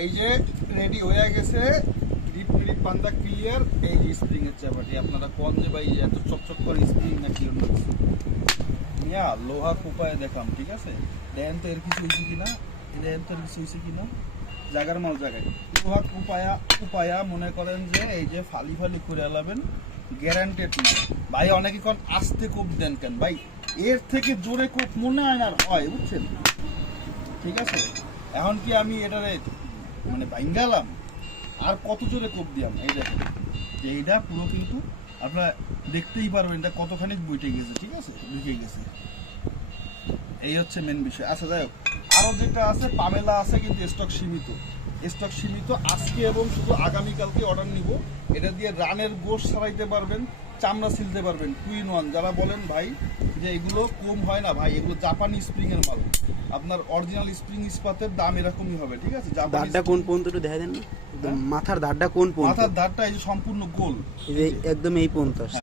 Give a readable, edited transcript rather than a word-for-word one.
এই যে রেডি হয়ে গেছে ডিপ মিরিপ পান্দা ক্লিয়ার। এই যে স্প্রিং এর চাপাটি আপনারা কোন যে ভাই এত চকচক করে স্প্রিং নাকি অন্য কিছু মিয়া লোহা কোপায় দেখাম, ঠিক আছে? দেন তো এর কিছু হয়েছে কিনা, দেন তো এর কিছু হয়েছে কিনা, জায়গার মাল জায়গায় লোহা কুপায়া মনে করেন যে এই যে ফালি ফালি করে আলাবেন, গ্যারান্টেড না ভাই। অনেকে কোন আস্তে কোপ দেন কেন ভাই, এর থেকে জোরে কোপ মনে হয় না হয়, বুঝছেন? ঠিক আছে, এখন কি আমি এটারে মানে ভাঙ্গালাম আর কত জোরে কোপ দিলাম, এই দেখেন যে এইটা পুরো কিন্তু আপনারা দেখতেই পারবেন এটা কতখানি বইটে গেছে, ঠিক আছে, ঢুকে গেছে। এই হচ্ছে মেন বিষয়। আচ্ছা যাই হোক, আরও যেটা আছে পামেলা আছে, কিন্তু স্টক সীমিত আজকে এবং শুধু আগামীকালকে অর্ডার নিব। এটা দিয়ে রানের গোশ ছাড়াইতে পারবেন, চামড়া ছিলতে পারবেন, 2 in 1। যারা বলেন ভাই যে এগুলো কম হয় না, ভাই এগুলো জাপানি স্প্রিং এর মাল। আপনার অরিজিনাল স্প্রিং ইস্পাতের দাম এরকমই হবে, ঠিক আছে? ধারটা কোন পর্যন্ত একটু দেখা দেন না, একদম মাথার ধারটা কোন পর্যন্ত? মাথার ধারটা এই যে সম্পূর্ণ গোল, এই যে একদম এই পর্যন্ত আসছে।